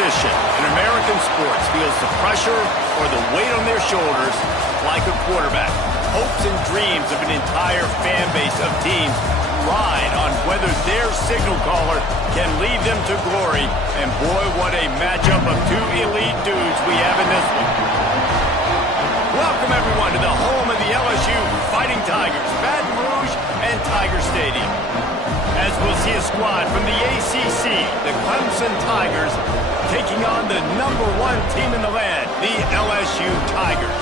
position in American sports feels the pressure or the weight on their shoulders like a quarterback. Hopes and dreams of an entire fan base of teams ride on whether their signal caller can lead them to glory. And boy, what a matchup of two elite dudes we have in this one. Welcome, everyone, to the home of the LSU Fighting Tigers, Baton Rouge and Tiger Stadium. As we'll see a squad from the ACC, the Clemson Tigers, taking on the #1 team in the land, the LSU Tigers.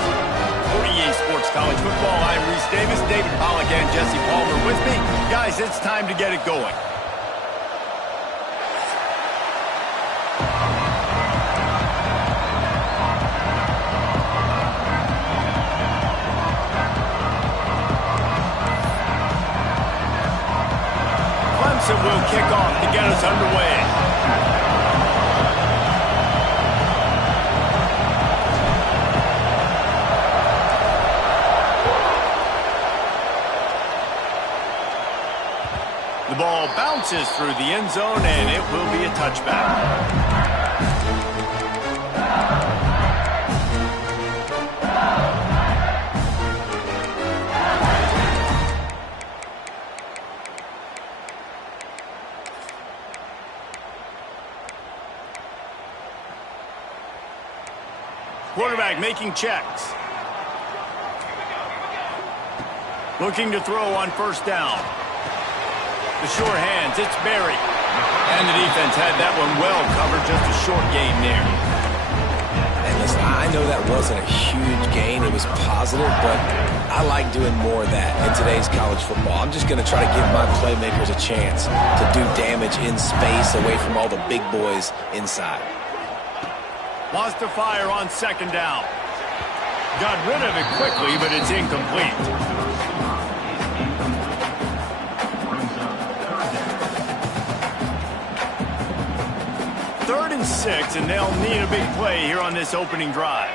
For EA Sports College Football, I'm Reese Davis, David Pollack, and Jesse Palmer with me. Guys, it's time to get it going. Clemson will kick off to get us underway. The ball bounces through the end zone, and it will be a touchback. Quarterback making checks. Looking to throw on first down. The sure hands, it's Berry. And the defense had that one well covered, just a short gain there. And listen, I know that wasn't a huge gain. It was positive, but I like doing more of that in today's college football. I'm just going to try to give my playmakers a chance to do damage in space away from all the big boys inside. Wants to fire on second down. Got rid of it quickly, but it's incomplete. Third and 6, and they'll need a big play here on this opening drive.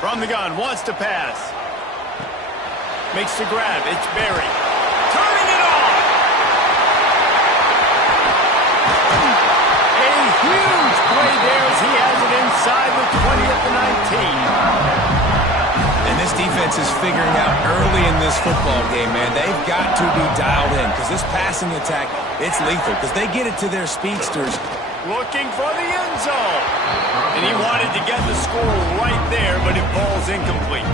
From the gun, wants to pass. Makes the grab, it's Berry. Turning it on! A huge play there as he has it inside the 20 at the 19. And this defense is figuring out early in this football game, man, they've got to be dialed in because this passing attack, it's lethal because they get it to their speedsters. Looking for the end zone. And he wanted to get the score right there, but it falls incomplete.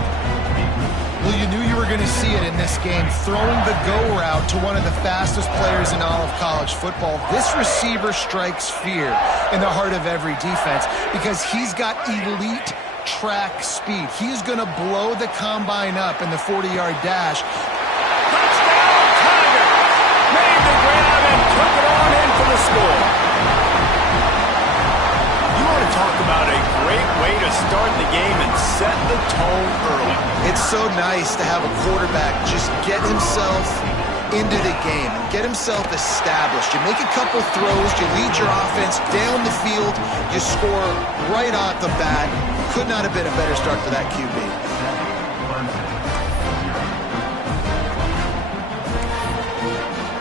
Well, you knew you were going to see it in this game, throwing the go route to one of the fastest players in all of college football. This receiver strikes fear in the heart of every defense because he's got elite track speed. He's going to blow the combine up in the 40-yard dash. Touchdown, Tigers! Made the grab and took it on in for the score. You want to talk about a great way to start the game and set the tone early. It's so nice to have a quarterback just get himself into the game and get himself established. You make a couple throws, you lead your offense down the field, you score right off the bat. Could not have been a better start for that QB.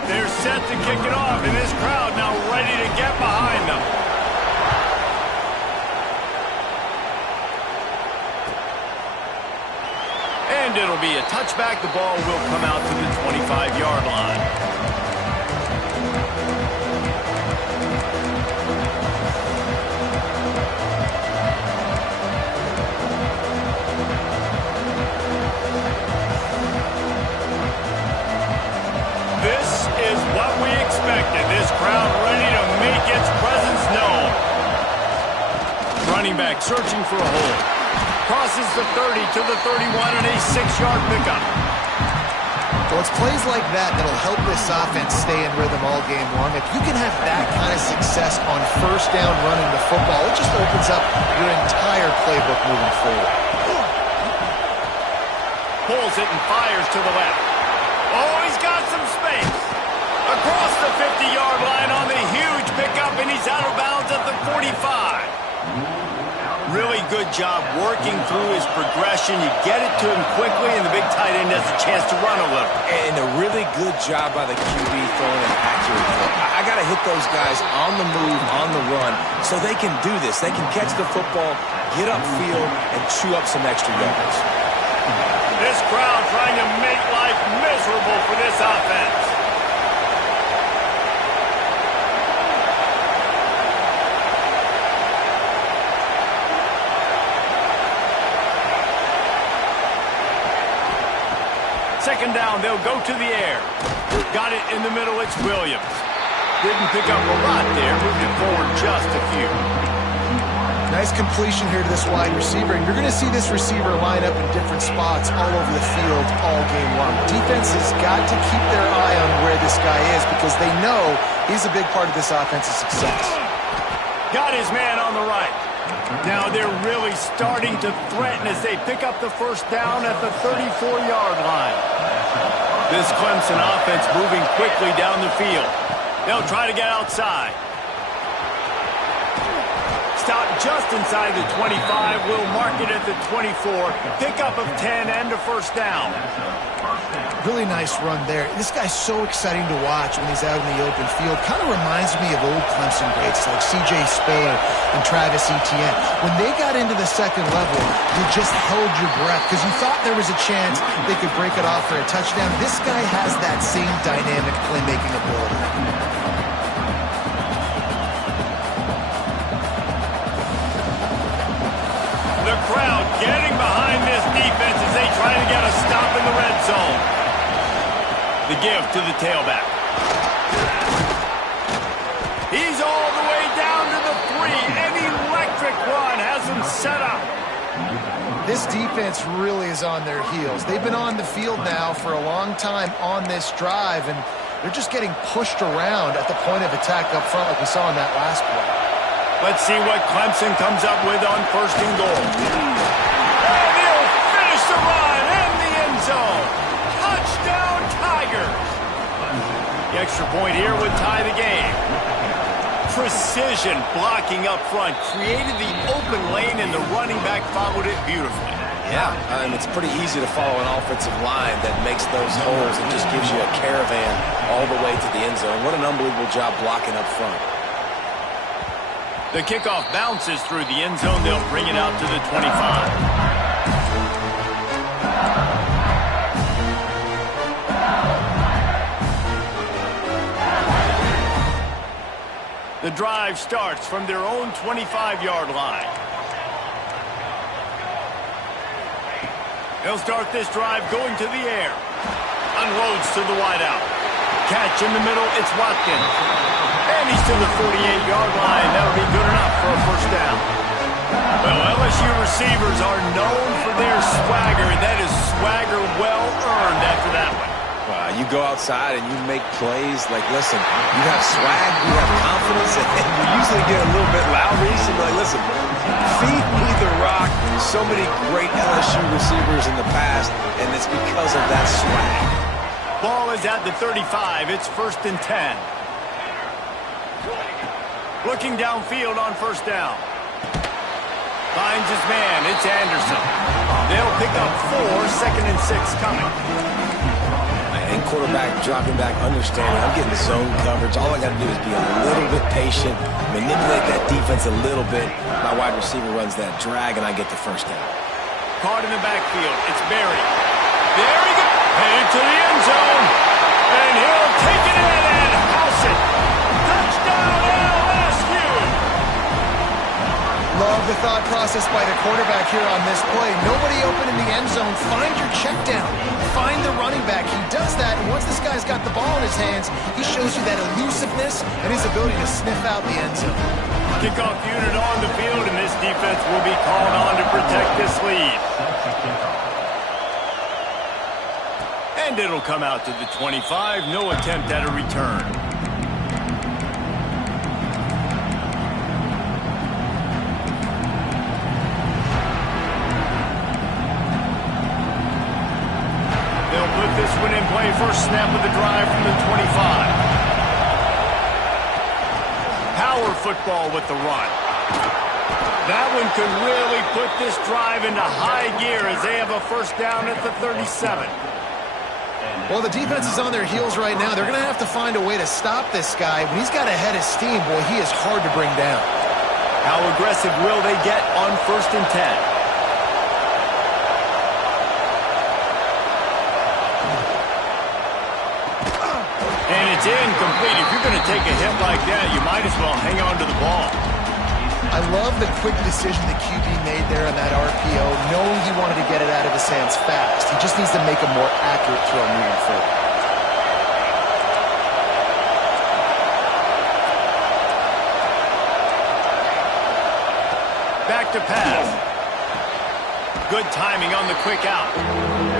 They're set to kick it off, and this crowd now ready to get behind them. And it'll be a touchback. The ball will come out to the 25-yard line. This is what we expected. This crowd ready to make its presence known. Running back searching for a hole. Crosses the 30 to the 31 and a 6-yard pickup. Well, it's plays like that that'll help this offense stay in rhythm all game long. If you can have that kind of success on first down running the football, it just opens up your entire playbook moving forward. Pulls it and fires to the left. Oh, he's got some space. Across the 50-yard line on the huge pickup, and he's out of bounds at the 45. Really good job working through his progression. You get it to him quickly, and the big tight end has a chance to run a little. And a really good job by the QB throwing an accurate throw. I got to hit those guys on the move, on the run, so they can do this. They can catch the football, get upfield, and chew up some extra yards. This crowd trying to make life miserable for this offense. Second down, they'll go to the air. Got it in the middle, it's Williams. Didn't pick up a lot there, moved it forward just a few. Nice completion here to this wide receiver, and you're going to see this receiver line up in different spots all over the field all game long. Defense has got to keep their eye on where this guy is because they know he's a big part of this offense's success. Got his man on the right. Now they're really starting to threaten as they pick up the first down at the 34-yard line. This Clemson offense moving quickly down the field. They'll try to get outside. Stop just inside the 25. We'll mark it at the 24. Pickup of 10 and a first down. Really nice run there. This guy's so exciting to watch when he's out in the open field. Kind of reminds me of old Clemson greats like C.J. Spiller and Travis Etienne. When they got into the second level, you just held your breath because you thought there was a chance they could break it off for a touchdown. This guy has that same dynamic playmaking ability. The crowd getting behind this defense as they try to get a stop in the red zone. The give to the tailback. He's all the way down to the 3. An electric run has him set up. This defense really is on their heels. They've been on the field now for a long time on this drive, and they're just getting pushed around at the point of attack up front like we saw in that last play. Let's see what Clemson comes up with on first and goal. And he'll finish the run in the end zone. Touchdown, Tigers. The extra point here would tie the game. Precision blocking up front. Created the open lane, and the running back followed it beautifully. Yeah, it's pretty easy to follow an offensive line that makes those holes and just gives you a caravan all the way to the end zone. What an unbelievable job blocking up front. The kickoff bounces through the end zone. They'll bring it out to the 25. The drive starts from their own 25-yard line. They'll start this drive going to the air. Unloads to the wideout. Catch in the middle, it's Watkins. And he's to the 48-yard line. That'll be good enough for a first down. Well, LSU receivers are known for their swagger, and that is swagger well earned after that one. You go outside and you make plays. Like, listen, you have swag, you have confidence, and you usually get a little bit loud recently. Like, listen, feed me the rock. So many great LSU receivers in the past, and it's because of that swag. Ball is at the 35. It's first and 10. Looking downfield on first down. Finds his man. It's Anderson. They'll pick up 4, second and 6 coming. And quarterback dropping back, understanding I'm getting zone coverage. All I got to do is be a little bit patient, manipulate that defense a little bit. My wide receiver runs that drag, and I get the first down. Caught in the backfield. It's Barry. There he goes. Headed to the end zone. And he'll take it in and house it. Touchdown, LSU. Love the thought process by the quarterback here on this play. Nobody open in the end zone. Find your check down. Find the running back. He does that, and once this guy's got the ball in his hands, he shows you that elusiveness and his ability to sniff out the end zone. Kickoff unit on the field, and this defense will be called on to protect this lead. And it'll come out to the 25. No attempt at a return. They'll put this one in play. First snap of the drive from the 25. Power football with the run. That one could really put this drive into high gear as they have a first down at the 37. Well, the defense is on their heels right now. They're going to have to find a way to stop this guy. When he's got a head of steam, boy, he is hard to bring down. How aggressive will they get on 1st and 10? And it's incomplete. If you're going to take a hit like that, you might as well hang on to the ball. I love the quick decision the QB made there on that RPO, knowing he wanted to get it out of his hands fast. He just needs to make a more accurate throw moving forward. Back to pass. Good timing on the quick out.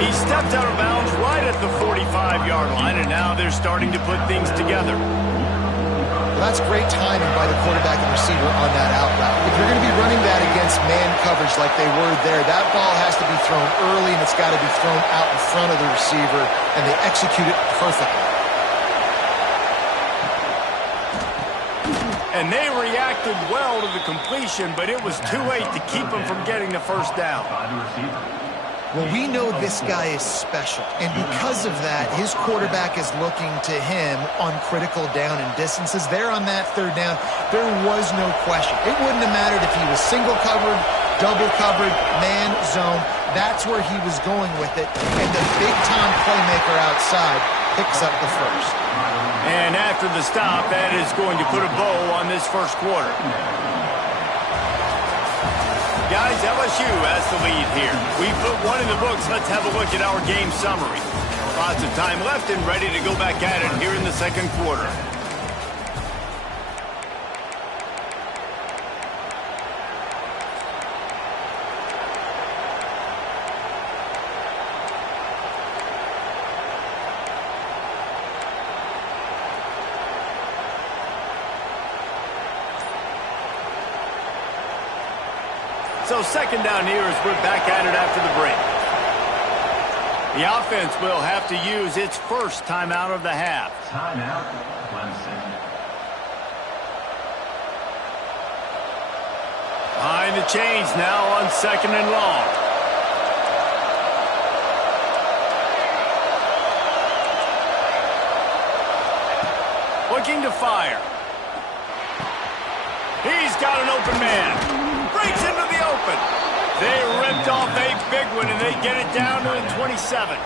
He stepped out of bounds right at the 45-yard line, and now they're starting to put things together. Well, that's great timing by the quarterback and receiver on that out route. If you're going to be running that against man coverage like they were there, that ball has to be thrown early, and it's got to be thrown out in front of the receiver, and they execute it perfectly. And they reacted well to the completion, but it was too late to keep them from getting the first down. Well, we know this guy is special, and because of that, his quarterback is looking to him on critical down and distances. There on that 3rd down, there was no question. It wouldn't have mattered if he was single covered, double covered, man, zone. That's where he was going with it, and the big-time playmaker outside picks up the first. And after the stop, that is going to put a bow on this first quarter. Guys, LSU has the lead here. We put one in the books. Let's have a look at our game summary. Lots of time left and ready to go back at it here in the second quarter. So 2nd down here as we're back at it after the break. The offense will have to use its first timeout of the half. Timeout, Clemson. Behind the chains now on 2nd and long. Looking to fire. He's got an open man. Breaks into the open. They ripped off a big one, and they get it down to the 27.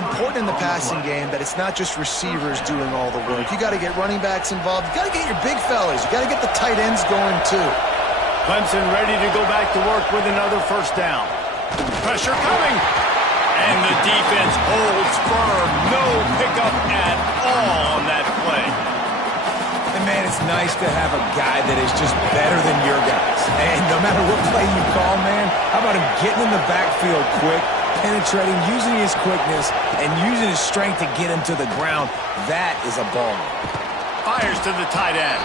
Important in the passing game that it's not just receivers doing all the work. You got to get running backs involved. You got to get your big fellas. You got to get the tight ends going too. Clemson ready to go back to work with another first down. Pressure coming. And the defense holds firm. No pickup at all on that play. And, man, it's nice to have a guy that is just better than your guys. And no matter what play you call, man, how about him getting in the backfield quick, penetrating, using his quickness, and using his strength to get him to the ground? That is a ball. Fires to the tight end.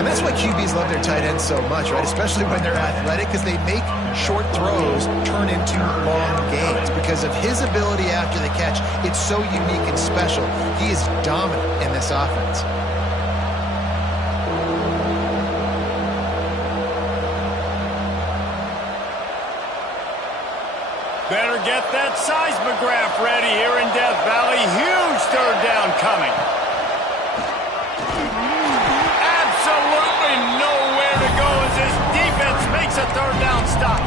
And that's why QBs love their tight ends so much, right? Especially when they're athletic, because they make short throws turn into long gains. Because of his ability after the catch, it's so unique and special. He is dominant in this offense. Better get that seismograph ready here in Death Valley. Huge 3rd down coming. Absolutely nowhere to go as this defense makes a 3rd down stop.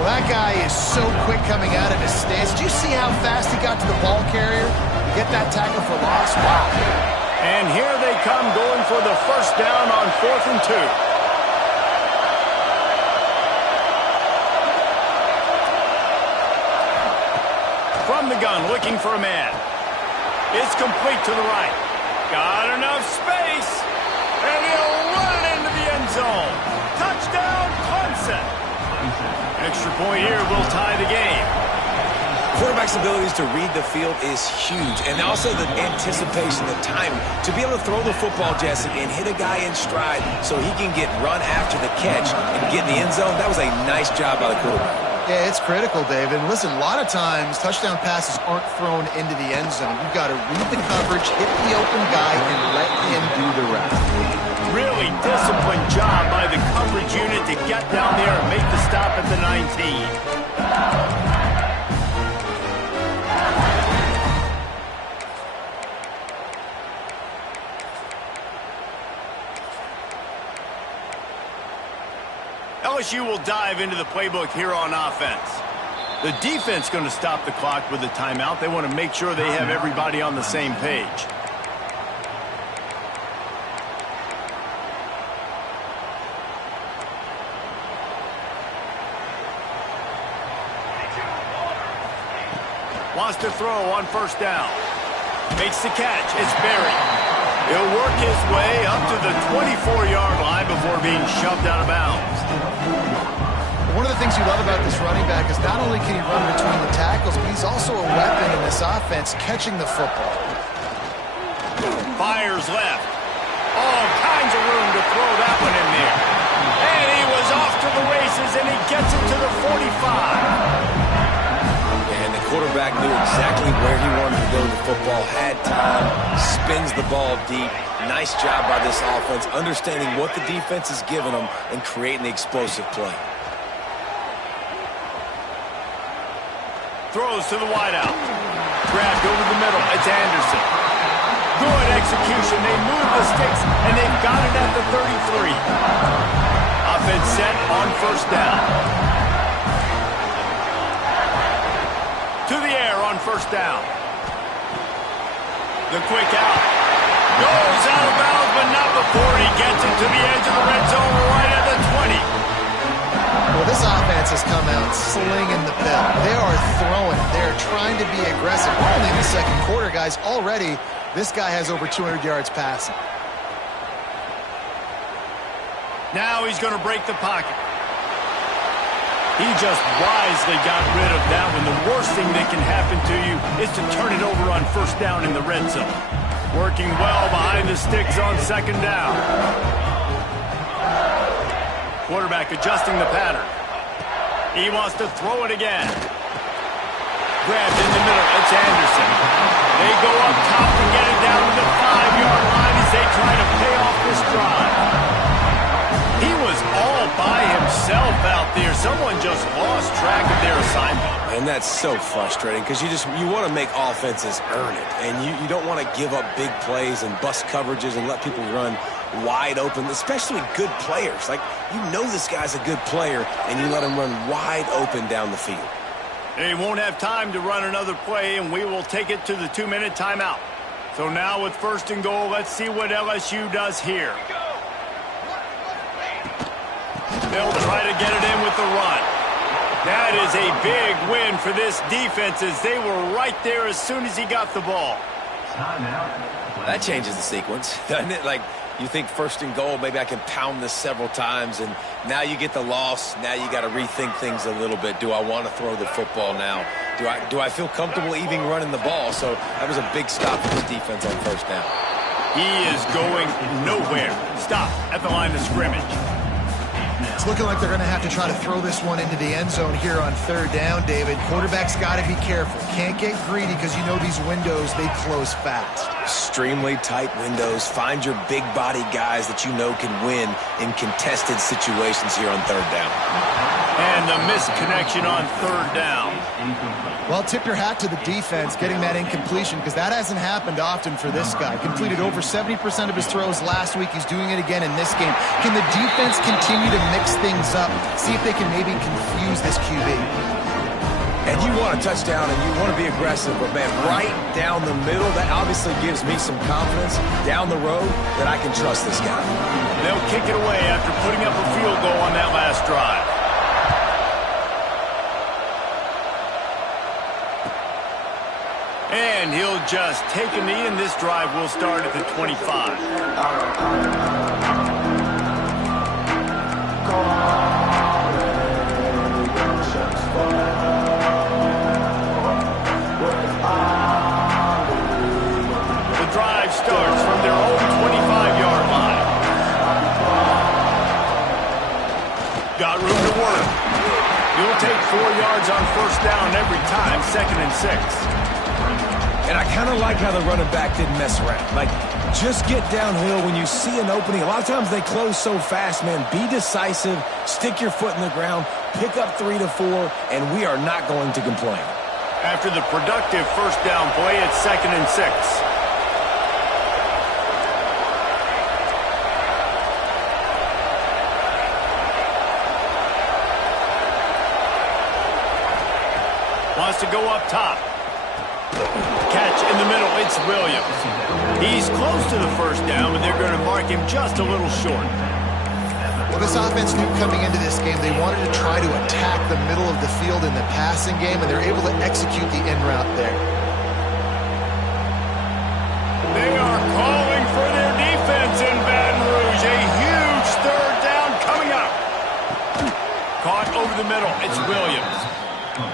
Well, that guy is so quick coming out of his stance. Did you see how fast he got to the ball carrier? Get that tackle for loss? Wow. And here they come going for the first down on 4th and 2. From the gun, looking for a man. It's complete to the right. Got enough space. And he'll run it into the end zone. Touchdown, Clemson. Extra point here will tie the game. Quarterback's abilities to read the field is huge. And also the anticipation, the time to be able to throw the football, Jesse, and hit a guy in stride so he can get run after the catch and get in the end zone. That was a nice job by the quarterback. Yeah, it's critical, David. And listen, a lot of times touchdown passes aren't thrown into the end zone. You've got to read the coverage, hit the open guy, and let him do the rest. Really disciplined job to get down there and make the stop at the 19. LSU will dive into the playbook here on offense. The defense going to stop the clock with a timeout. They want to make sure they have everybody on the same page. Wants to throw on first down. Makes the catch. It's Berry. He'll work his way up to the 24-yard line before being shoved out of bounds. One of the things you love about this running back is not only can he run between the tackles, but he's also a weapon in this offense catching the football. Fires left. All kinds of room to throw that one in there. And he was off to the races, and he gets it to the 45. And the quarterback knew exactly where he wanted to go with the football, had time, spins the ball deep. Nice job by this offense, understanding what the defense is giving them and creating the explosive play. Throws to the wideout. Grabbed over the middle. It's Anderson. Good execution. They move the sticks, and they've got it at the 33. Offense set on first down. To the air on first down. The quick out. Goes out of bounds, but not before he gets it to the edge of the red zone right at the 20. Well, this offense has come out slinging the pill. They are throwing. They're trying to be aggressive. We're only in the second quarter, guys. Already, this guy has over 200 yards passing. Now he's going to break the pocket. He just wisely got rid of that one. The worst thing that can happen to you is to turn it over on first down in the red zone. Working well behind the sticks on second down. Quarterback adjusting the pattern. He wants to throw it again. Grabbed in the middle. It's Anderson. They go up top and get it down to the 5-yard line as they try to pay off this drive. He was all by himself out there. Someone just lost track of their assignment. And that's so frustrating because you want to make offenses earn it. And you don't want to give up big plays and bust coverages and let people run wide open, especially good players. Like, you know this guy's a good player, and you let him run wide open down the field. They won't have time to run another play, and we will take it to the 2-minute timeout. So now with first and goal, let's see what LSU does here. They'll try to get it in with the run. That is a big win for this defense as they were right there as soon as he got the ball. That changes the sequence, doesn't it? Like, you think first and goal, maybe I can pound this several times, and now you get the loss. Now you got to rethink things a little bit. Do I want to throw the football now? Do I feel comfortable even running the ball? So that was a big stop for this defense on first down. He is going nowhere. Stop at the line of scrimmage. It's looking like they're going to have to try to throw this one into the end zone here on third down, David. Quarterback's got to be careful. Can't get greedy because you know these windows, they close fast. Extremely tight windows. Find your big body guys that you know can win in contested situations here on third down. And the misconnection on third down. Well, tip your hat to the defense getting that incompletion because that hasn't happened often for this guy. Completed over 70% of his throws last week. He's doing it again in this game. Can the defense continue to mix things up? See if they can maybe confuse this QB. And you want a touchdown and you want to be aggressive, but man, right down the middle, that obviously gives me some confidence down the road that I can trust this guy. They'll kick it away after putting up a field goal on that last drive. And he'll just take a knee, and this drive will start at the 25. The drive starts from their own 25-yard line. Got room to work. You'll take 4 yards on first down every time, 2nd and 6. And I kind of like how the running back didn't mess around. Like, Just get downhill when you see an opening. A lot of times they close so fast, man. Be decisive, stick your foot in the ground, pick up 3 to 4, and we are not going to complain. After the productive first down play, it's 2nd and 6. Wants to go up top. Catch in the middle, it's Williams. He's close to the first down, but they're going to mark him just a little short. Well, this offense knew coming into this game they wanted to try to attack the middle of the field in the passing game, and they're able to execute the in route there. They are calling for their defense in Baton Rouge. A huge third down coming up. Caught over the middle, it's Williams.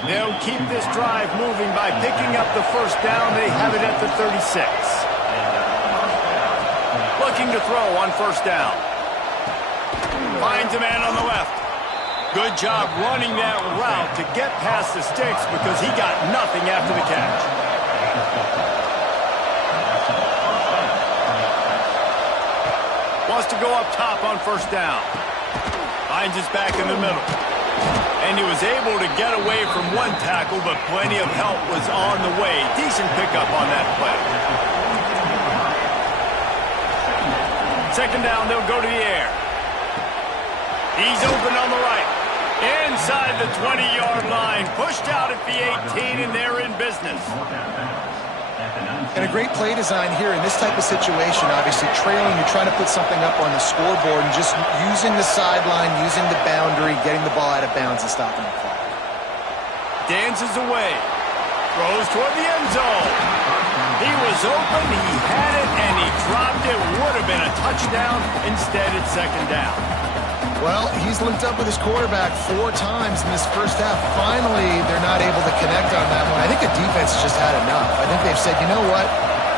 They'll keep this drive moving by picking up the first down. They have it at the 36. Looking to throw on first down. Finds a man on the left. Good job running that route to get past the sticks because he got nothing after the catch. Wants to go up top on first down. Finds his back in the middle. And he was able to get away from one tackle, but plenty of help was on the way. Decent pickup on that play. Second down, they'll go to the air. He's open on the right. Inside the 20-yard line. Pushed out at the 18, and they're in business. And a great play design here in this type of situation. Obviously, trailing, you're trying to put something up on the scoreboard and just using the sideline, using the boundary, getting the ball out of bounds and stopping the clock. Dances away. Throws toward the end zone. He was open, he had it, and he dropped it. Would have been a touchdown. Instead, it's second down. Well, he's linked up with his quarterback 4 times in this first half. Finally, they're not able to connect on that one. I think the defense has just had enough. I think they've said, you know what?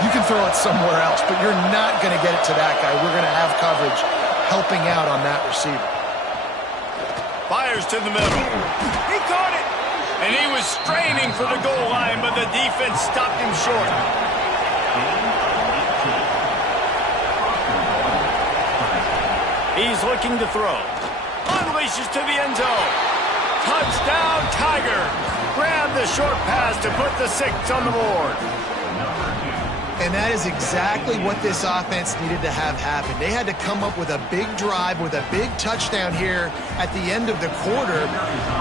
You can throw it somewhere else, but you're not going to get it to that guy. We're going to have coverage helping out on that receiver. Fires to the middle. He caught it. And he was straining for the goal line, but the defense stopped him short. He's looking to throw. Unleashes to the end zone. Touchdown, Tiger. Grab the short pass to put the 6 on the board. And that is exactly what this offense needed to have happen. They had to come up with a big drive with a big touchdown here at the end of the quarter.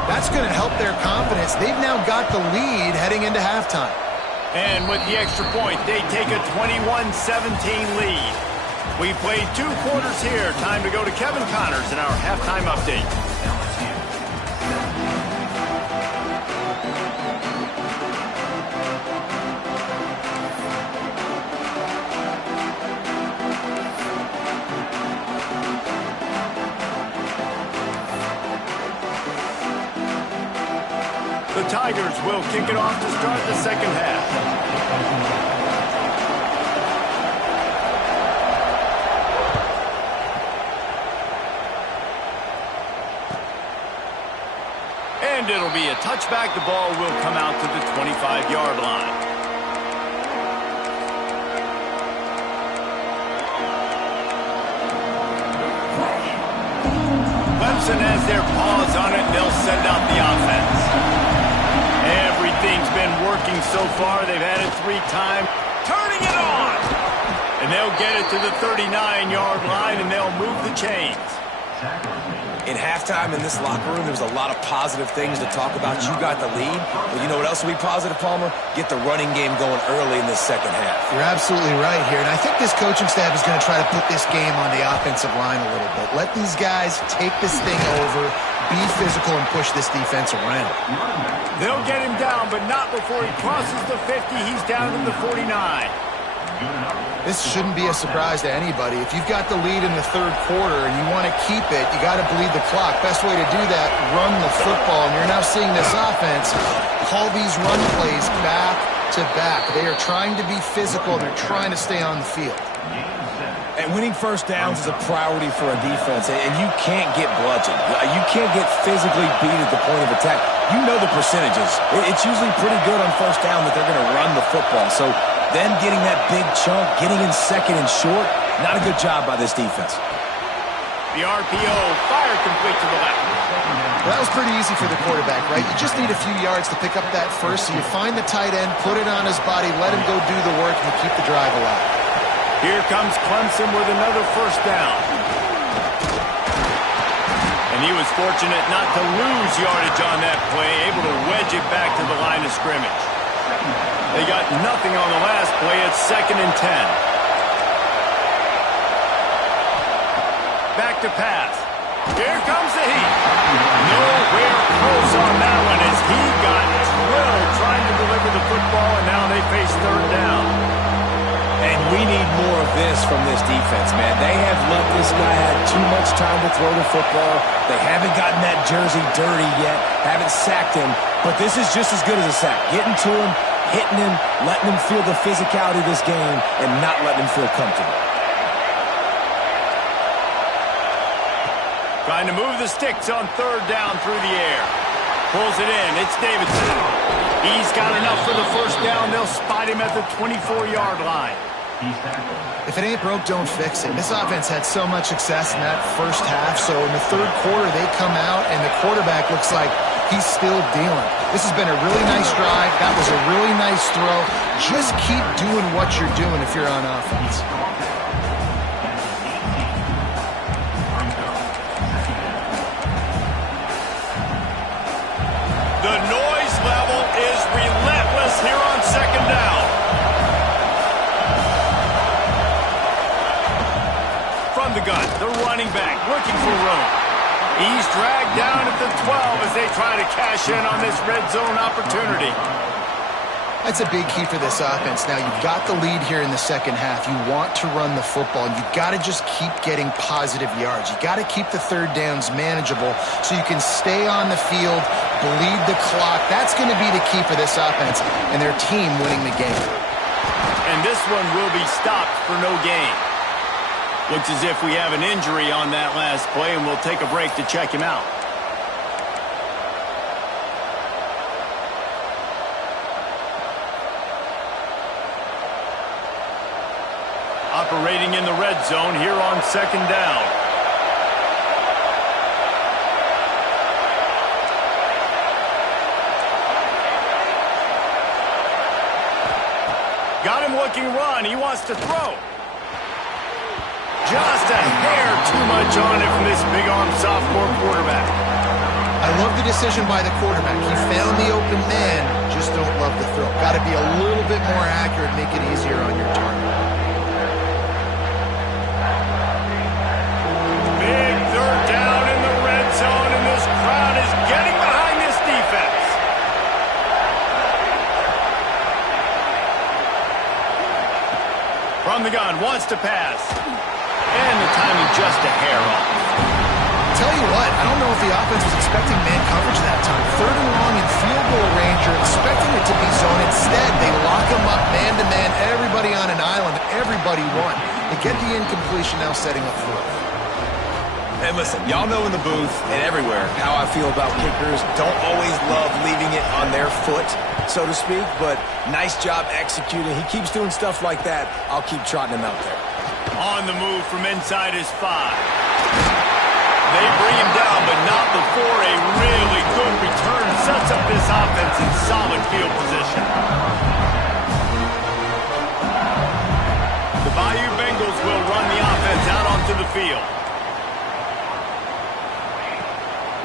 That's going to help their confidence. They've now got the lead heading into halftime. And with the extra point, they take a 21-17 lead. We played 2 quarters here. Time to go to Kevin Connors in our halftime update. The Tigers will kick it off to start the second half. And it'll be a touchback. The ball will come out to the 25-yard line. Clemson has their paws on it. They'll send out the offense. Everything's been working so far. They've had it 3 times. Turning it on! And they'll get it to the 39-yard line, and they'll move the chains. In halftime in this locker room, there was a lot of positive things to talk about. You got the lead. But you know what else will be positive, Palmer? Get the running game going early in this second half. You're absolutely right here. And I think this coaching staff is going to try to put this game on the offensive line a little bit. Let these guys take this thing over, be physical, and push this defense around. They'll get him down, but not before he crosses the 50. He's down to the 49. This shouldn't be a surprise to anybody. If you've got the lead in the third quarter and you want to keep it, you got to bleed the clock. Best way to do that, run the football. And you're now seeing this offense call these run plays back to back. They are trying to be physical, and they're trying to stay on the field. And winning first downs is a priority for a defense, and you can't get bludgeoned. You can't get physically beat at the point of attack. You know the percentages. It's usually pretty good on first down that they're going to run the football. So Then getting that big chunk, getting in second and short, not a good job by this defense. The RPO fired complete to the left. Well, that was pretty easy for the quarterback, right? You just need a few yards to pick up that first, so you find the tight end, put it on his body, let him go do the work, and you keep the drive alive. Here comes Clemson with another first down. And he was fortunate not to lose yardage on that play, able to wedge it back to the line of scrimmage. They got nothing on the last play. It's 2nd and 10. Back to pass. Here comes the heat. Nowhere close on that one as he got drilled trying to deliver the football, and now they face 3rd down. And we need more of this from this defense, man. They have let this guy have too much time to throw the football. They haven't gotten that jersey dirty yet, haven't sacked him, but this is just as good as a sack. Getting to him, hitting him, letting him feel the physicality of this game, and not letting him feel comfortable. Trying to move the sticks on 3rd down through the air. Pulls it in. It's Davidson. He's got enough for the first down. They'll spot him at the 24-yard line. If it ain't broke, don't fix it. This offense had so much success in that first half, so in the 3rd quarter they come out and the quarterback looks like he's still dealing. This has been a really nice drive. That was a really nice throw. Just keep doing what you're doing if you're on offense. The noise level is relentless here on 2nd down. From the gun, the running back looking for room. He's dragged down at the 12 as they try to cash in on this red zone opportunity. That's a big key for this offense. Now, you've got the lead here in the second half. You want to run the football, and you've got to just keep getting positive yards. You've got to keep the 3rd downs manageable so you can stay on the field, bleed the clock. That's going to be the key for this offense and their team winning the game. And this one will be stopped for no gain. Looks as if we have an injury on that last play, and we'll take a break to check him out. Operating in the red zone here on 2nd down. Got him looking run. He wants to throw. Just a hair too much on it from this big-arm sophomore quarterback. I love the decision by the quarterback. He found the open man. Just don't love the throw. Got to be a little bit more accurate, make it easier on your target. Big 3rd down in the red zone, and this crowd is getting behind this defense. From the gun, wants to pass. And the timing just a hair off. Tell you what, I don't know if the offense was expecting man coverage that time. 3rd and long in field goal range, you're expecting it to be zone. Instead, they lock him up man-to-man, everybody on an island, everybody won. They get the incompletion, now setting up for it. And listen, y'all know in the booth and everywhere how I feel about kickers. Don't always love leaving it on their foot, so to speak, but nice job executing. He keeps doing stuff like that. I'll keep trotting him out there. On the move from inside his 5. They bring him down, but not before a really good return sets up this offense in solid field position. The Bayou Bengals will run the offense out onto the field.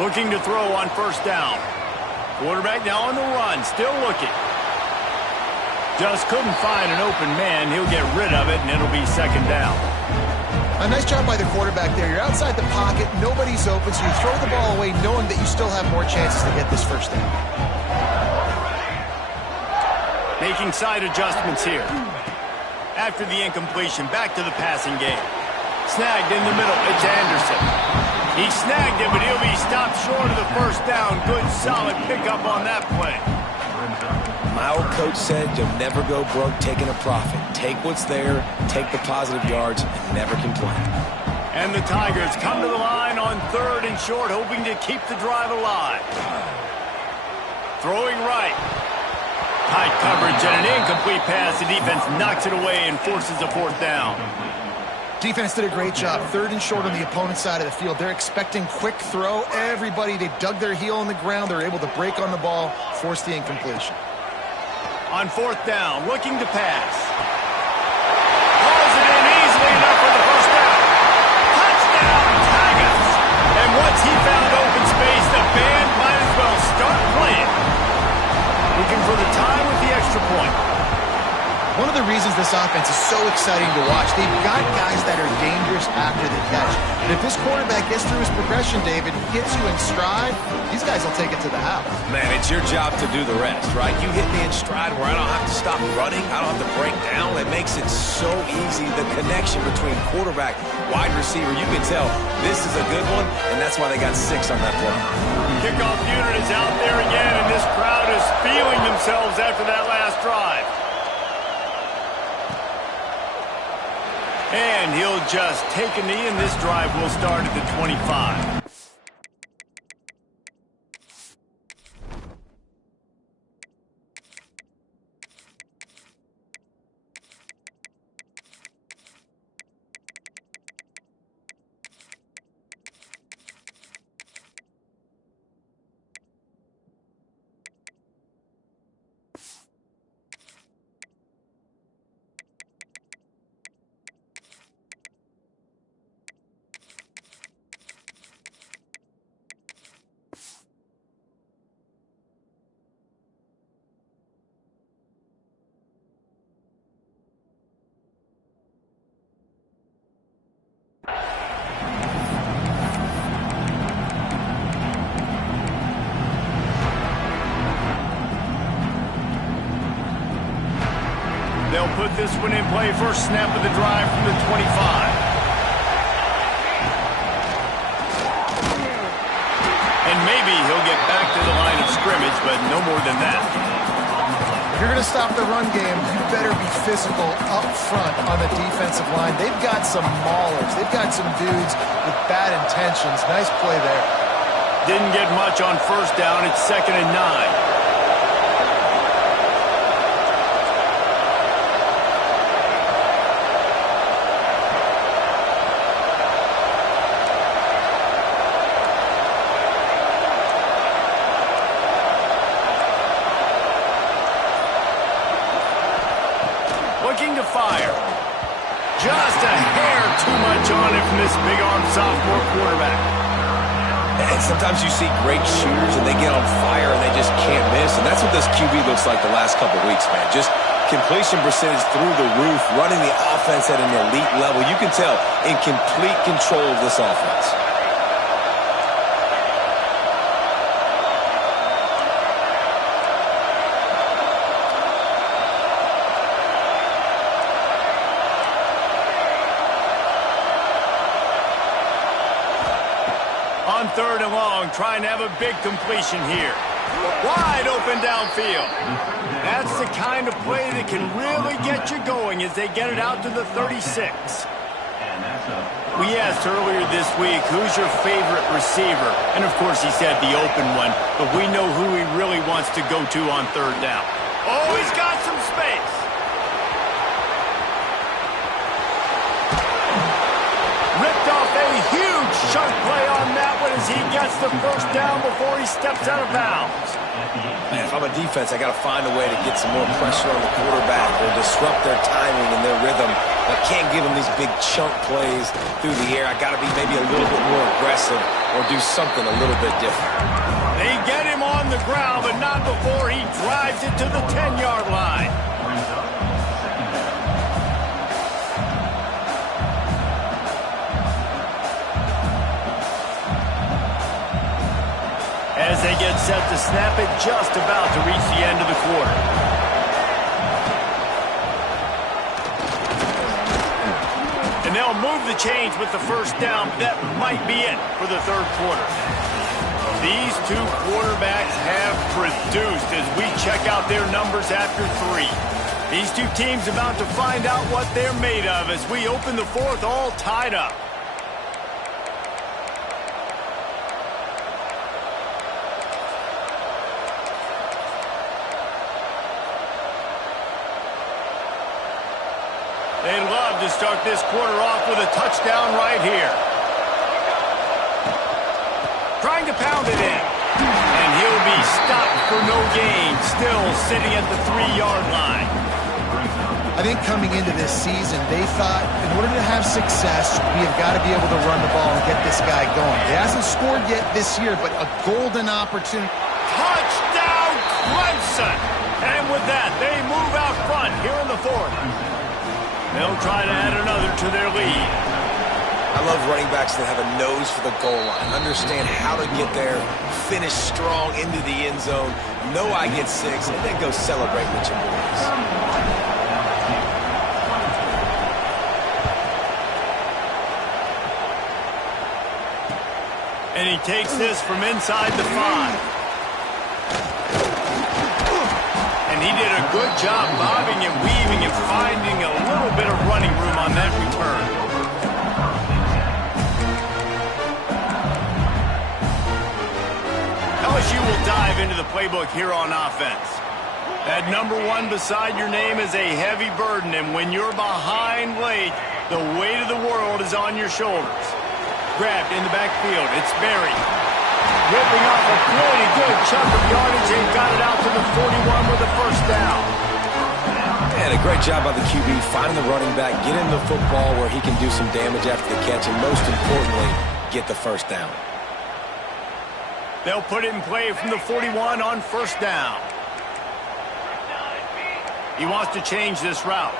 Looking to throw on 1st down. Quarterback now on the run, still looking. Just couldn't find an open man. He'll get rid of it, and it'll be 2nd down. A nice job by the quarterback there. You're outside the pocket, nobody's open, so you throw the ball away knowing that you still have more chances to get this 1st down. Making side adjustments here. After the incompletion, back to the passing game. Snagged in the middle, it's Anderson. He snagged it, but he'll be stopped short of the 1st down. Good, solid pickup on that play. My old coach said you'll never go broke taking a profit. Take what's there, take the positive yards, and never complain. And the Tigers come to the line on 3rd and short, hoping to keep the drive alive. Throwing right. Tight coverage and an incomplete pass. The defense knocks it away and forces a fourth down. Defense did a great job. 3rd and short on the opponent's side of the field. They're expecting quick throw. Everybody, they dug their heel in the ground. They're able to break on the ball, force the incompletion. On 4th down, looking to pass. Pulls it in easily enough for the first down. Touchdown, Tigers! And once he found open space, the band might as well start playing. Looking for the tie with the extra point. One of the reasons this offense is so exciting to watch, they've got guys that are dangerous after the catch. But if this quarterback gets through his progression, David, gets you in stride, these guys will take it to the house. Man, it's your job to do the rest, right? You hit me in stride where I don't have to stop running. I don't have to break down. It makes it so easy. The connection between quarterback, wide receiver, you can tell this is a good one, and that's why they got 6 on that play. Kickoff unit is out there again, and this crowd is feeling themselves after that last drive. And he'll just take a knee, and this drive will start at the 25. They'll put this one in play. First snap of the drive from the 25. And maybe he'll get back to the line of scrimmage, but no more than that. If you're going to stop the run game, you better be physical up front on the defensive line. They've got some maulers. They've got some dudes with bad intentions. Nice play there. Didn't get much on first down. It's 2nd and 9. Looking to fire. Just a hair too much on it from this big-arm sophomore quarterback. And sometimes you see great shooters and they get on fire and they just can't miss. And that's what this QB looks like the last couple weeks, man. Just completion percentage through the roof, running the offense at an elite level. You can tell in complete control of this offense. On 3rd and long, trying to have a big completion here. Wide open downfield. That's the kind of play that can really get you going as they get it out to the 36. We asked earlier this week, who's your favorite receiver? And of course he said the open one, but we know who he really wants to go to on 3rd down. Oh, he's got some space. Ripped off a huge chunk play on that one as he gets the first down before he steps out of bounds. Man, if I'm a defense, I got to find a way to get some more pressure on the quarterback or disrupt their timing and their rhythm. I can't give them these big chunk plays through the air. I got to be maybe a little bit more aggressive or do something a little bit different. They get him on the ground, but not before he drives it to the 10-yard line. As they get set to snap it, just about to reach the end of the quarter. And they'll move the chains with the first down, but that might be it for the 3rd quarter. These two quarterbacks have produced as we check out their numbers after 3. These two teams about to find out what they're made of as we open the 4th all tied up. They'd love to start this quarter off with a touchdown right here. Trying to pound it in. And he'll be stopped for no gain, still sitting at the 3-yard line. I think coming into this season, they thought in order to have success, we have got to be able to run the ball and get this guy going. He hasn't scored yet this year, but a golden opportunity. Touchdown, Clemson! And with that, they move out front here in the fourth. They'll try to add another to their lead. I love running backs that have a nose for the goal line, understand how to get there, finish strong into the end zone, know I get 6, and then go celebrate with your boys. And he takes this from inside the 5. And he did a good job bobbing and weaving and finding a little bit of running room on that return. LSU will dive into the playbook here on offense. That number 1 beside your name is a heavy burden, and when you're behind late, the weight of the world is on your shoulders. Grabbed in the backfield. It's Berry. Ripping off a pretty good chunk of yardage. They got it out to the 41 with a first down. And a great job by the QB finding the running back, get him the football where he can do some damage after the catch, and most importantly, get the first down. They'll put it in play from the 41 on first down. He wants to change this route.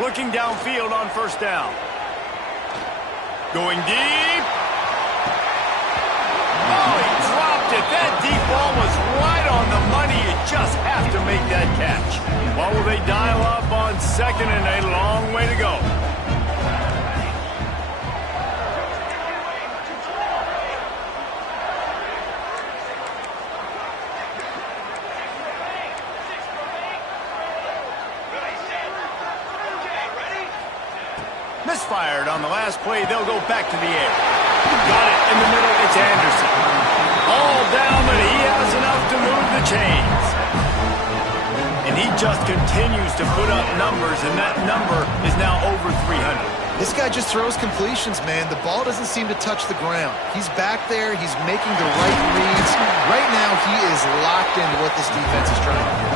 Looking downfield on first down. Going deep. Oh, he dropped it. That deep ball was right on the money. You just have to make that catch. What will they dial up on second and a long way to go? Misfired on the last play. They'll go back to the air. Got it in the middle. It's Anderson. All down, but he has enough to move the chains. And he just continues to put up numbers, and that number is now over 300. This guy just throws completions, man. The ball doesn't seem to touch the ground. He's back there. He's making the right reads. Right now, he is locked into what this defense is trying to do.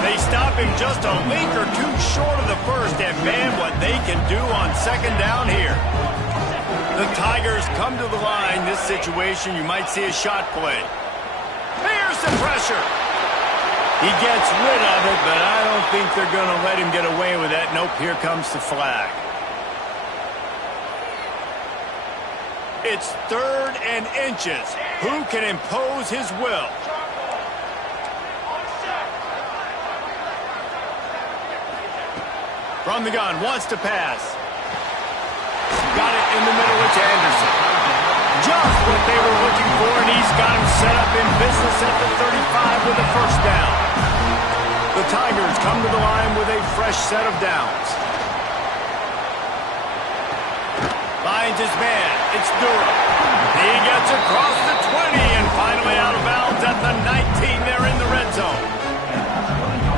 They stop him just a link or two short of the first, and man, what they can do on second down here. The Tigers come to the line. This situation, you might see a shot play. Here's some pressure. He gets rid of it, but I don't think they're going to let him get away with that. Nope, here comes the flag. It's 3rd and inches. Who can impose his will? From the gun, wants to pass. Got it in the middle, it's Anderson. Just what they were looking for, and he's got him set up in business at the 35 with a first down. The Tigers come to the line with a fresh set of downs. Finds his man, it's Durham. He gets across the 20 and finally out of bounds at the 19. They're in the red zone.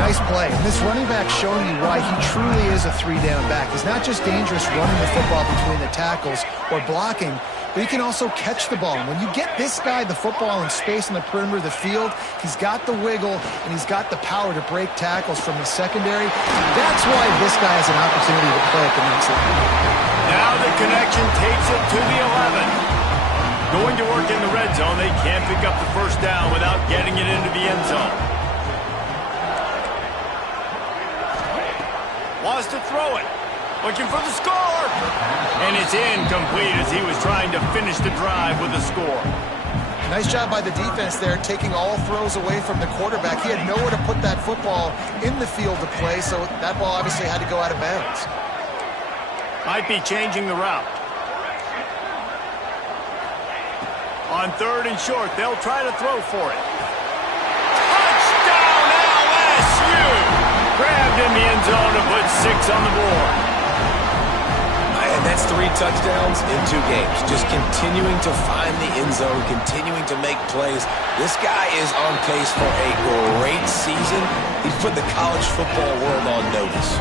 Nice play. And this running back showing you why he truly is a 3-down back. He's not just dangerous running the football between the tackles or blocking, but he can also catch the ball. And when you get this guy the football in space on the perimeter of the field, he's got the wiggle and he's got the power to break tackles from the secondary. That's why this guy has an opportunity to play at the next level. Now the connection takes it to the 11. Going to work in the red zone. They can't pick up the first down without getting it into the end zone. Wants to throw it. Looking for the score. And it's incomplete as he was trying to finish the drive with a score. Nice job by the defense there, taking all throws away from the quarterback. He had nowhere to put that football in the field to play, so that ball obviously had to go out of bounds. Might be changing the route. On 3rd and short, they'll try to throw for it. Touchdown, LSU! Grabbed in the end zone to put 6 on the board. And that's 3 touchdowns in 2 games. Just continuing to find the end zone, continuing to make plays. This guy is on pace for a great season. He's put the college football world on notice.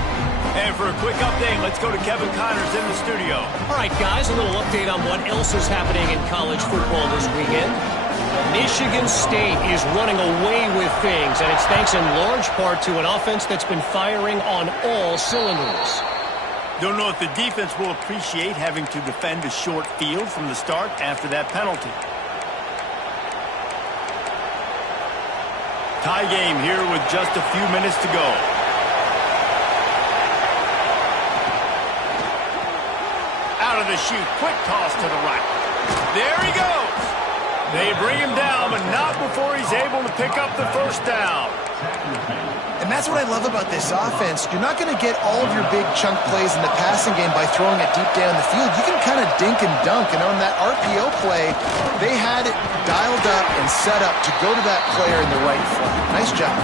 And for a quick update, let's go to Kevin Connors in the studio. All right, guys, a little update on what else is happening in college football this weekend. Michigan State is running away with things, and it's thanks in large part to an offense that's been firing on all cylinders. Don't know if the defense will appreciate having to defend a short field from the start after that penalty. Tie game here with just a few minutes to go. Out of the chute, quick toss to the right. There he goes. They bring him down, but not before he's able to pick up the first down. And that's what I love about this offense. You're not going to get all of your big chunk plays in the passing game by throwing it deep down the field. You can kind of dink and dunk. And on that RPO play, they had it dialed up and set up to go to that player in the right flat. Nice job.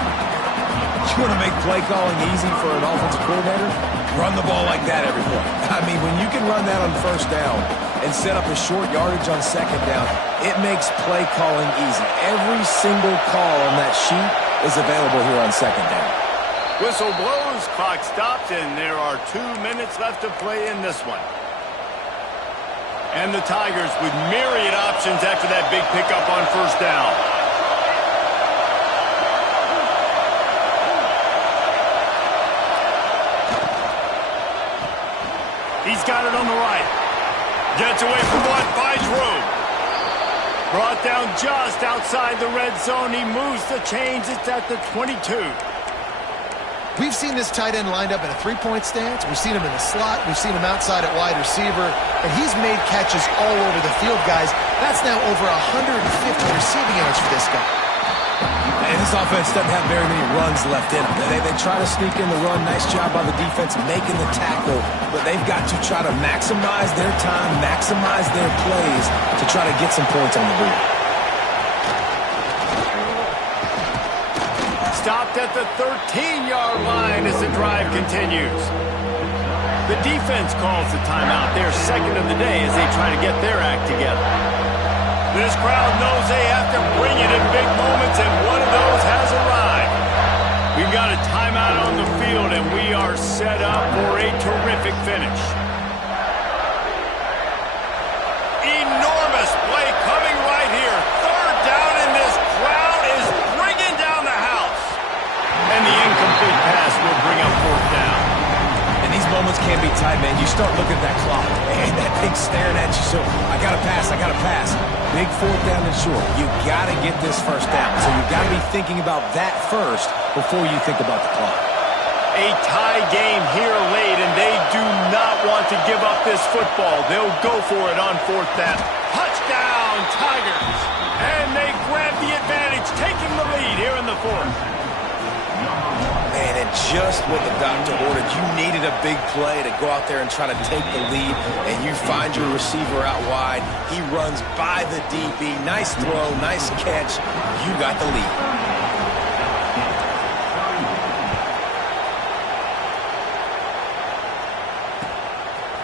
You want to make play calling easy for an offensive coordinator? Run the ball like that every play. I mean, when you can run that on first down and set up a short yardage on second down, it makes play calling easy. Every single call on that sheet is available here on second down. Whistle blows, clock stops, and there are 2 minutes left to play in this one. And the Tigers with myriad options after that big pickup on first down. He's got it on the right. Gets away from one, finds room. Brought down just outside the red zone. He moves the chains. It's at the 22. We've seen this tight end lined up in a 3-point stance. We've seen him in the slot. We've seen him outside at wide receiver. And he's made catches all over the field, guys. That's now over 150 receiving yards for this guy. And this offense doesn't have very many runs left in them. They try to sneak in the run. Nice job by the defense making the tackle. But they've got to try to maximize their time, maximize their plays to try to get some points on the board. Stopped at the 13-yard line as the drive continues. The defense calls the timeout. Their second of the day as they try to get their act together. This crowd knows they have to bring it in big moments, and one of those has arrived. We've got a timeout on the field, and we are set up for a terrific finish. Enormous play coming right here. Third down, and this crowd is bringing down the house. And the incomplete pass will bring up fourth down. And these moments can't be tight, man. You start looking at that clock, and that thing's staring at you. So I got to pass, I got to pass. Big fourth down and short. You got to get this first down. So you got to be thinking about that first before you think about the clock. A tie game here late, and they do not want to give up this football. They'll go for it on fourth down. Touchdown, Tigers! And they grab the advantage, taking the lead here in the fourth. Man, and just what the doctor ordered. You needed a big play to go out there and try to take the lead, and you find your receiver out wide. He runs by the DB. Nice throw, nice catch. You got the lead.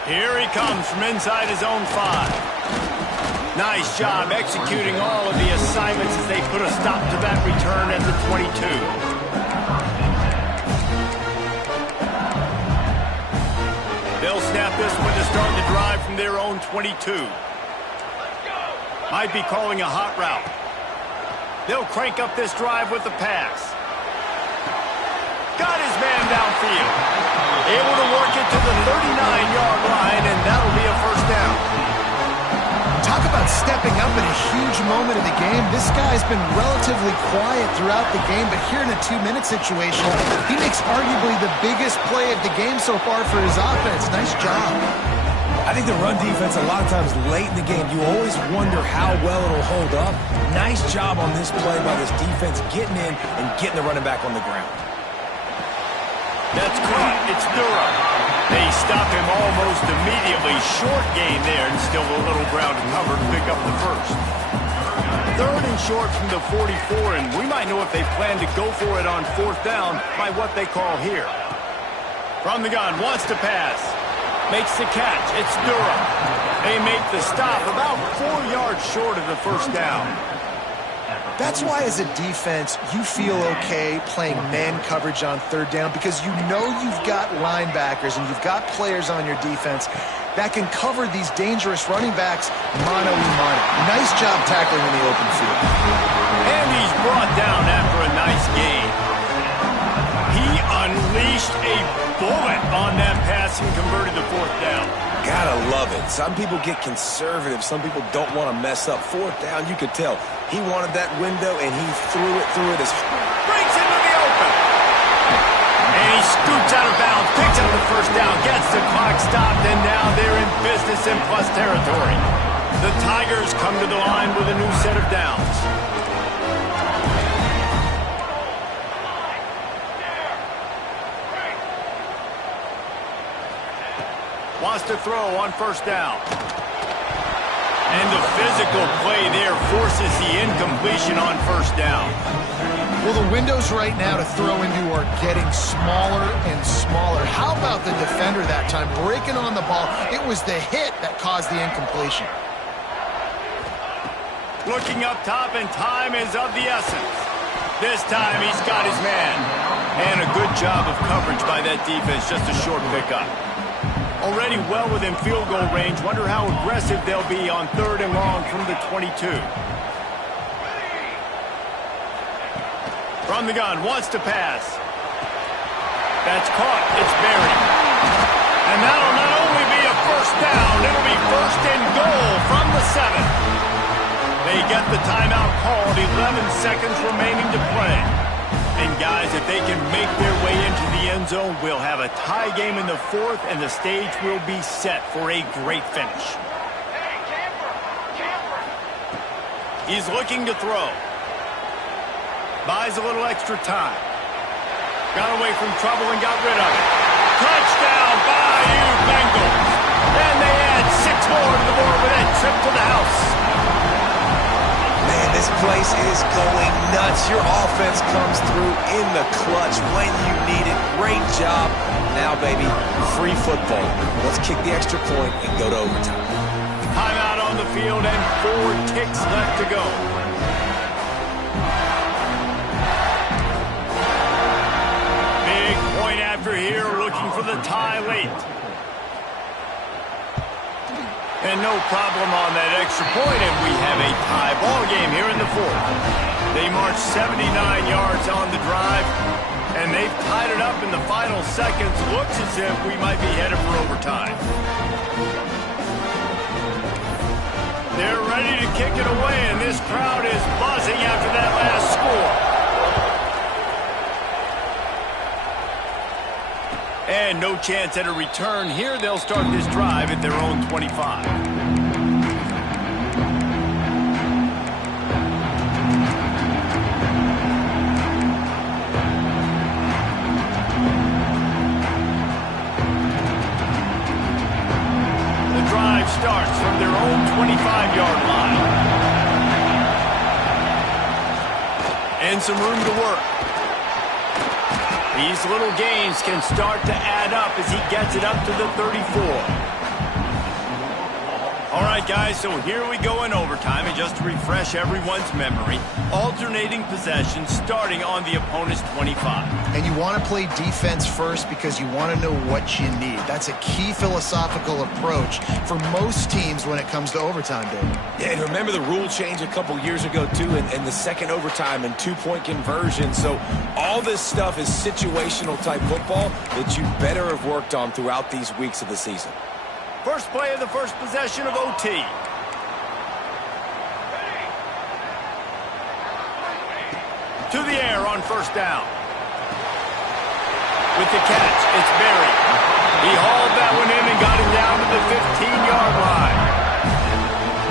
Here he comes from inside his own 5. Nice job executing all of the assignments as they put a stop to that return at the 22. They'll snap this one to start the drive from their own 22. Might be calling a hot route. They'll crank up this drive with the pass. Got his man downfield. Able to work it to the 39-yard line, and that'll be a first down. Talk about stepping up in a huge moment of the game. This guy's been relatively quiet throughout the game, but here in a 2-minute situation, he makes arguably the biggest play of the game so far for his offense. Nice job. I think the run defense, a lot of times late in the game, you always wonder how well it'll hold up. Nice job on this play by this defense, getting in and getting the running back on the ground. That's caught. It's Durham. They stop him almost immediately. Short gain there, and still a little ground to cover to pick up the first. Third and short from the 44, and we might know if they plan to go for it on fourth down by what they call here. From the gun, wants to pass. Makes the catch. It's Durham. They make the stop about 4 yards short of the first down. That's why, as a defense, you feel okay playing man coverage on third down, because you know you've got linebackers and you've got players on your defense that can cover these dangerous running backs mano-a-mano. Nice job tackling in the open field. And he's brought down after a nice gain. He unleashed a bullet on that pass and converted the fourth down. Gotta love it. Some people get conservative. Some people don't want to mess up. Fourth down, you could tell. He wanted that window, and he threw it as breaks into the open. And he scoots out of bounds, picks up the first down, gets the clock stopped, and now they're in business in plus territory. The Tigers come to the line with a new set of downs. Wants to throw on first down. And the physical play there forces the incompletion on first down. Well, the windows right now to throw into are getting smaller and smaller. How about the defender that time breaking on the ball? It was the hit that caused the incompletion. Looking up top, and time is of the essence. This time he's got his man. And a good job of coverage by that defense, just a short pickup. Already well within field goal range. Wonder how aggressive they'll be on third and long from the 22. From the gun, wants to pass. That's caught. It's buried. And that'll not only be a first down, it'll be first and goal from the 7. They get the timeout called. 11 seconds remaining to play. And guys, if they can make their way into the end zone, we'll have a tie game in the fourth, and the stage will be set for a great finish. He's looking to throw. Buys a little extra time. Got away from trouble and got rid of it. Touchdown, Bayou Bengals. And they add 6 more to the board with that trip to the house. Man, this place is going nuts. Your offense comes through in the clutch when you need it. Great job. Now, baby, free football. Let's kick the extra point and go to overtime. Timeout on the field and 4 ticks left to go. Big point after here, looking for the tie late. And no problem on that extra point, and we have a tie ball game here in the fourth. They march 79 yards on the drive, and they've tied it up in the final seconds. Looks as if we might be headed for overtime. They're ready to kick it away, and this crowd is buzzing after that last score. And no chance at a return here. They'll start this drive at their own 25. The drive starts from their own 25-yard line. And some room to work. These little gains can start to add up as he gets it up to the 34. All right, guys, so here we go in overtime. And just to refresh everyone's memory, alternating possessions starting on the opponent's 25. And you want to play defense first because you want to know what you need. That's a key philosophical approach for most teams when it comes to overtime, David. Yeah, and remember the rule change a couple years ago, too, in the second overtime and 2-point conversion. So all this stuff is situational type football that you better have worked on throughout these weeks of the season. First play of the first possession of OT. To the air on first down. With the catch, it's Berry. He hauled that one in and got it down to the 15-yard line.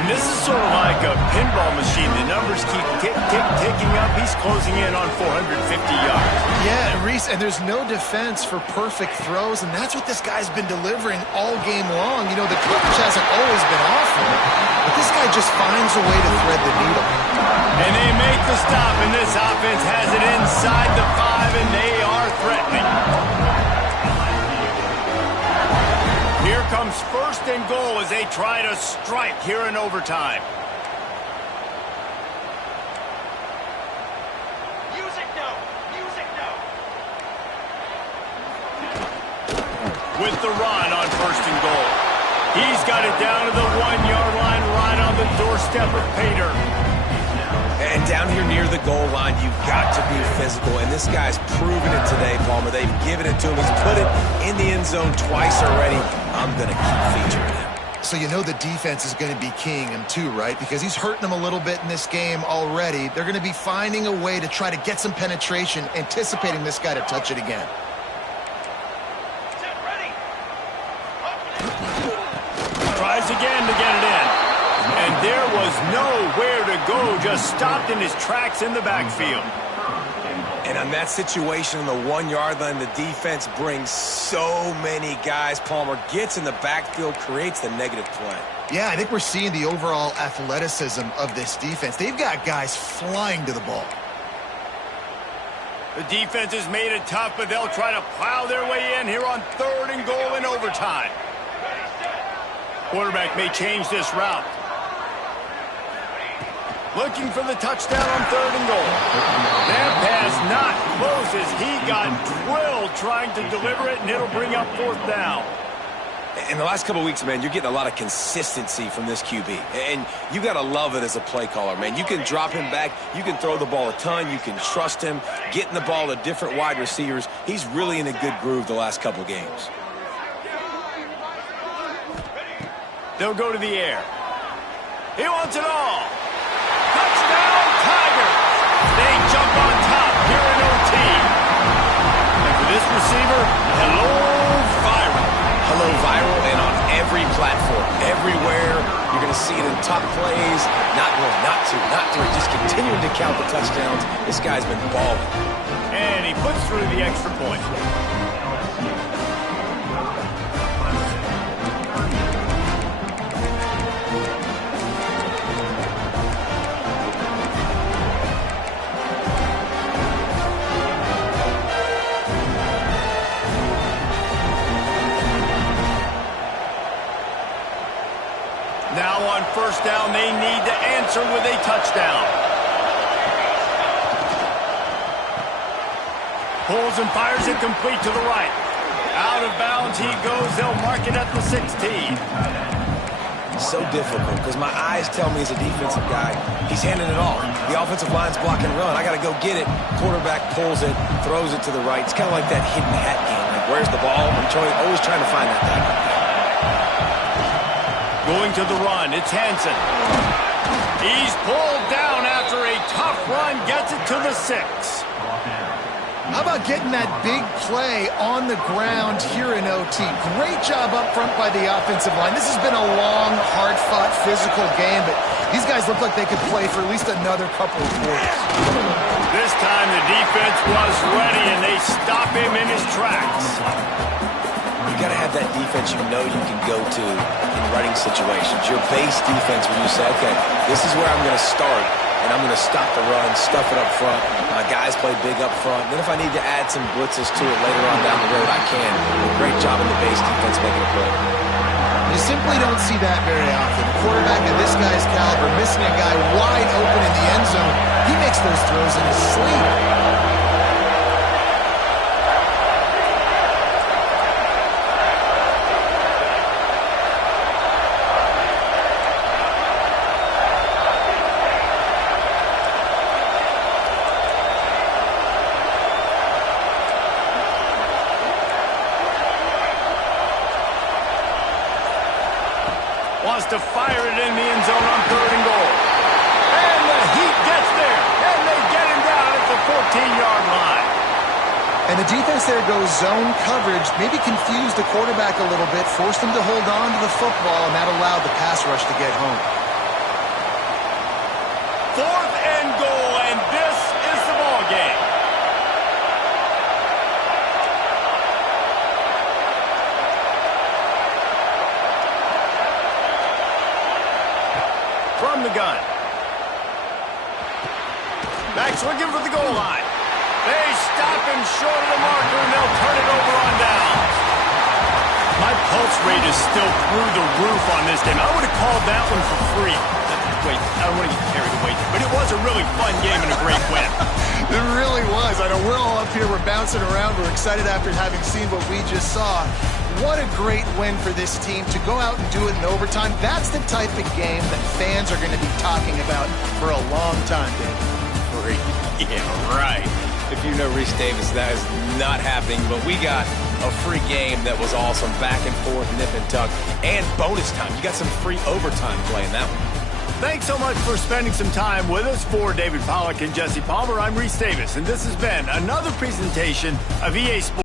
And this is sort of like a pinball machine. The numbers keep ticking up. He's closing in on 450 yards. Yeah, Reese, and there's no defense for perfect throws, and that's what this guy's been delivering all game long. You know, the coverage hasn't always been awful, but this guy just finds a way to thread the needle. And they make the stop, and this offense has it inside the 5, and they are threatening. Here becomes first and goal as they try to strike here in overtime. With the run on first and goal. He's got it down to the 1-yard line, right on the doorstep of pay dirt. And down here near the goal line, you've got to be physical. And this guy's proven it today, Palmer. They've given it to him. He's put it in the end zone twice already. I'm going to keep featuring him. So you know the defense is going to be keying him too, right? Because he's hurting them a little bit in this game already. They're going to be finding a way to try to get some penetration, anticipating this guy to touch it again. Tries again to get it in. And there was nowhere to go, just stopped in his tracks in the backfield. And on that situation on the 1-yard line, the defense brings so many guys. Palmer gets in the backfield, creates the negative play. Yeah, I think we're seeing the overall athleticism of this defense. They've got guys flying to the ball. The defense has made it tough, but they'll try to plow their way in here on 3rd and goal in overtime. Quarterback may change this route. Looking for the touchdown on 3rd and goal. That pass not close as he got drilled trying to deliver it, and it'll bring up 4th down. In the last couple of weeks, man, you're getting a lot of consistency from this QB. And you got to love it as a play caller, man. You can drop him back. You can throw the ball a ton. You can trust him. Getting the ball to different wide receivers. He's really in a good groove the last couple of games. They'll go to the air. He wants it all. Touchdown, Tigers! They jump on top here in OT. And for this receiver, hello, viral. Hello, viral, and on every platform, everywhere. You're going to see it in top plays. Not one, not two, not three. Just continuing to count the touchdowns. This guy's been balling. And he puts through the extra point. Now on 1st down, they need to answer with a touchdown. Pulls and fires it complete to the right. Out of bounds he goes. They'll mark it at the 16. So difficult because my eyes tell me as a defensive guy, he's handing it off. The offensive line's blocking run. I got to go get it. Quarterback pulls it, throws it to the right. It's kind of like that hidden hat game. Like, where's the ball? I'm always trying to find that guy. Going to the run, it's Hansen. He's pulled down after a tough run, gets it to the 6. How about getting that big play on the ground here in OT? Great job up front by the offensive line. This has been a long, hard-fought, physical game, but these guys look like they could play for at least another couple of quarters. This time the defense was ready, and they stop him in his tracks. You got to have that defense you know you can go to in running situations. Your base defense where you say, okay, this is where I'm going to start, and I'm going to stop the run, stuff it up front. My guys play big up front. Then if I need to add some blitzes to it later on down the road, I can. Great job in the base defense making a play. You simply don't see that very often. A quarterback of this guy's caliber missing a guy wide open in the end zone. He makes those throws in his sleep. Wants to fire it in the end zone on 3rd and goal. And the Heat gets there. And they get him down at the 14-yard line. And the defense there goes zone coverage, maybe confused the quarterback a little bit, forced him to hold on to the football, and that allowed the pass rush to get home. 4th and goal, and this is the ball game. From the gun. Back's looking for the goal line. They stop him short of the marker, and they'll turn it over on downs. My pulse rate is still through the roof on this game. I would have called that one for free. Wait, I don't want to get carried away. But it was a really fun game and a great win. It really was. I know we're all up here. We're bouncing around. We're excited after having seen what we just saw. What a great win for this team to go out and do it in overtime. That's the type of game that fans are going to be talking about for a long time, Dave. Free. Yeah, right. If you know Reese Davis, that is not happening. But we got a free game that was awesome. Back and forth, nip and tuck. And bonus time. You got some free overtime play in that one. Thanks so much for spending some time with us. For David Pollack and Jesse Palmer, I'm Reese Davis, and this has been another presentation of EA Sports.